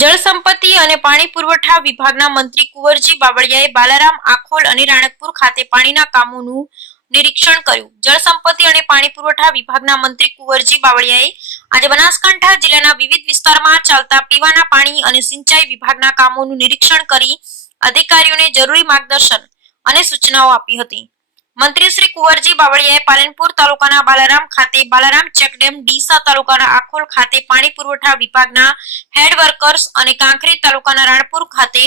જળ સંપત્તિ અને પાણી પુરવઠા વિભાગના મંત્રી કુંવરજી બાવળિયાએ બાલારામ, આખોલ અને રાણકપુર ખાતે પાણીના કામોનું નિરીક્ષણ કર્યું. જળ સંપત્તિ અને પાણી પુરવઠા વિભાગના મંત્રી કુંવરજી બાવળિયાએ આજે બનાસકાંઠા જિલ્લાના વિવિધ વિસ્તારમાં ચાલતા પીવાના પાણી અને સિંચાઈ વિભાગના કામોનું નિરીક્ષણ કરી અધિકારીઓને જરૂરી માર્ગદર્શન અને સૂચનાઓ આપી હતી. મંત્રી શ્રી કુંવરજી બાવળિયાએ પાલનપુર તાલુકાના બાલારામ ખાતે, બાલારામ ચેકડેમ ડીસા તાલુકાના આખોલ ખાતે પાણી પુરવઠા વિભાગના હેડ વર્કર્સ અને કાંકરી તાલુકાના રાણપુર ખાતે,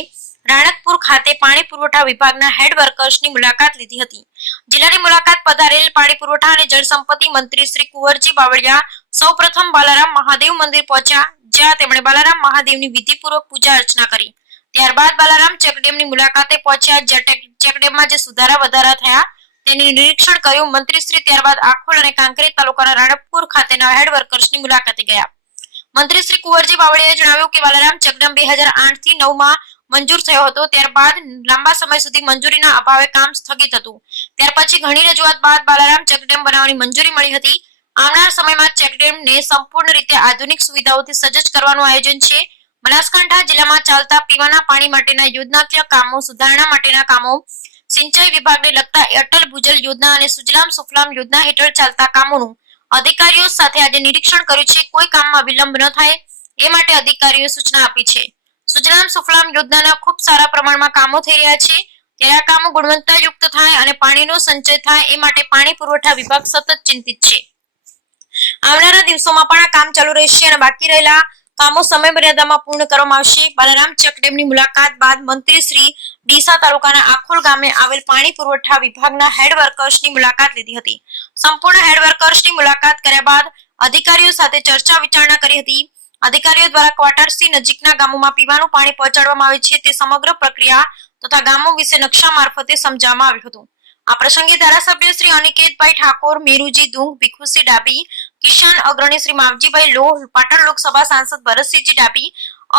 રાણકપુર ખાતે પાણી પુરવઠા વિભાગના હેડ વર્કર્સની મુલાકાત લીધી હતી. જિલ્લાની મુલાકાત પધારેલ પાણી પુરવઠા અને જળસંપત્તિ મંત્રી શ્રી કુંવરજી બાવળિયા સૌપ્રથમ બાલારામ મહાદેવ મંદિર પહોંચ્યા, જ્યાં તેમણે બાલારામ મહાદેવની વિધિપૂર્વક પૂજા અર્ચના કરી. ત્યારબાદ બાલારામ ચેકડેમની મુલાકાતે પહોંચ્યા ચેકડેમમાં જે સુધારા વધારા થયા તેનું નિરીક્ષણ કર્યું મંત્રીશ્રી ત્યારબાદ આખોલ અને કાંકરેજ તાલુકાના રાણકપુર ખાતેના હેડ વર્કર્સની મુલાકાતે ગયા. મંત્રી શ્રી કુંવરજી બાવળીએ જણાવ્યું કે બાલારામ ચગડમ બે હજાર આઠથી નવમાં મંજૂર થયો હતો. ત્યારબાદ લાંબા સમય સુધી મંજૂરીના અભાવે કામ સ્થગિત હતું. ત્યાર પછી ઘણી રજૂઆત બાદ બાલારામ ચેકડેમ બનાવવાની મંજૂરી મળી હતી. આવનાર સમયમાં ચેકડેમને સંપૂર્ણ રીતે આધુનિક સુવિધાઓથી સજ્જ કરવાનું આયોજન છે. બનાસકાંઠા જિલ્લામાં ચાલતા પીવાના પાણી માટેના યોજનાકીય કામો, સુધારણા માટેના કામો સિંચાઈ વિભાગને લગતા અટલ ભૂજલ યોજના અને સુજલામ સુફલામ યોજના હેઠળ ચાલતા કામોનું અધિકારીઓ સાથે આજે નિરીક્ષણ કર્યું છે. કોઈ કામમાં વિલંબ ન થાય એ માટે અધિકારીઓએ સૂચના આપી છે. સુજલામ સુફલામ યોજનાના ખૂબ સારા પ્રમાણમાં કામો થઈ રહ્યા છે. ત્યારે આ કામો ગુણવત્તાયુક્ત થાય અને પાણીનો સંચય થાય એ માટે પાણી પુરવઠા વિભાગ સતત ચિંતિત છે. આવનારા દિવસોમાં પણ આ કામ ચાલુ રહેશે અને બાકી રહેલા કામો સમય મર્યાદામાં પૂર્ણ કરવામાં આવશે. બાલારામ ચકડેમની મુલાકાત બાદ મંત્રી શ્રી ડીસા તાલુકાના આખોલ ગામે આવેલ પાણી પુરવઠા વિભાગના હેડ વર્કર્સની મુલાકાત લીધી હતી. સંપૂર્ણ હેડ વર્કર્સની મુલાકાત કર્યા બાદ અધિકારીઓ સાથે ચર્ચા વિચારણા કરી હતી. અધિકારીઓ દ્વારા ક્વાર્ટર્સથી નજીકના ગામોમાં પીવાનું પાણી પહોંચાડવામાં આવે છે તે સમગ્ર પ્રક્રિયા તથા ગામો વિશે નકશા મારફતે સમજાવવામાં આવ્યું હતું. આ પ્રસંગે ધારાસભ્ય શ્રી અનિકેતભાઈ ઠાકોર, મેરુજી દુંગ, ભીખુસી ડાબી કિશાન અગ્રણી શ્રી માવજીભાઈ લોહ, પાટણ લોકસભા સાંસદ ભરતસિંહજી ડાબી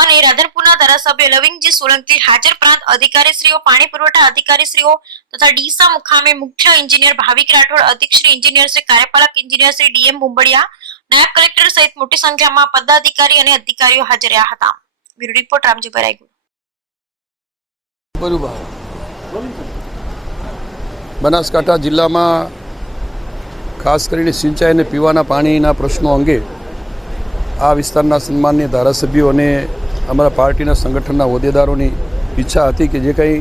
અને રાધનપુરના ધારાસભ્ય લવિંગજી સોલંકી, હાજર પ્રાંત અધિકારીશ્રીઓ, પાણી પુરવઠા અધિકારીશ્રીઓ તથા ડીસા મુખામે મુખ્ય એન્જિનિયર ભાવિક રાઠોડ, અધિક શ્રી એન્જિનિયર શ્રી કાર્યપાલક એન્જિનિયર શ્રી ડીએમ બુંબડિયા નાયબ કલેક્ટર સહિત મોટી સંખ્યામાં પદાધિકારી અને અધિકારીઓ હાજર રહ્યા હતા. બ્યુરો રિપોર્ટ રામજીભાઈ રાયગુડ બનાસકાંઠા જિલ્લામાં ખાસ કરીને સિંચાઈ અને પીવાના પાણીના પ્રશ્નો અંગે આ વિસ્તારના સન્માનની ધારાસભ્યો અને અમારા પાર્ટીના સંગઠનના હોદ્દેદારોની ઈચ્છા હતી કે જે કંઈ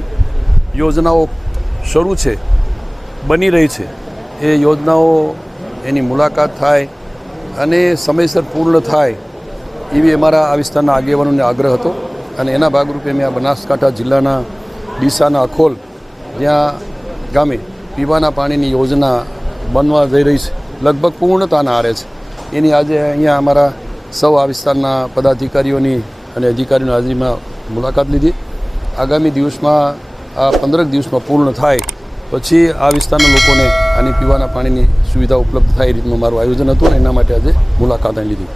યોજનાઓ શરૂ છે, બની રહી છે, એ યોજનાઓ એની મુલાકાત થાય અને સમયસર પૂર્ણ થાય એવી અમારા આ વિસ્તારના આગેવાનોને આગ્રહ હતો અને એના ભાગરૂપે મેં આ બનાસકાંઠા જિલ્લાના ડીસાના અખોલ, જ્યાં ગામે પીવાના પાણીની યોજના બનવા જઈ રહી છે. લગભગ પૂર્ણતાના આરે છે. એની આજે અહીંયા અમારા સૌ આ વિસ્તારના પદાધિકારીઓની અને અધિકારીઓની હાજરીમાં મુલાકાત લીધી. આગામી દિવસમાં આ પંદરક દિવસમાં પૂર્ણ થાય, પછી આ વિસ્તારના લોકોને આની પીવાના પાણીની સુવિધા ઉપલબ્ધ થાય એ રીતનું મારું આયોજન હતું અને એના માટે આજે મુલાકાત લીધી.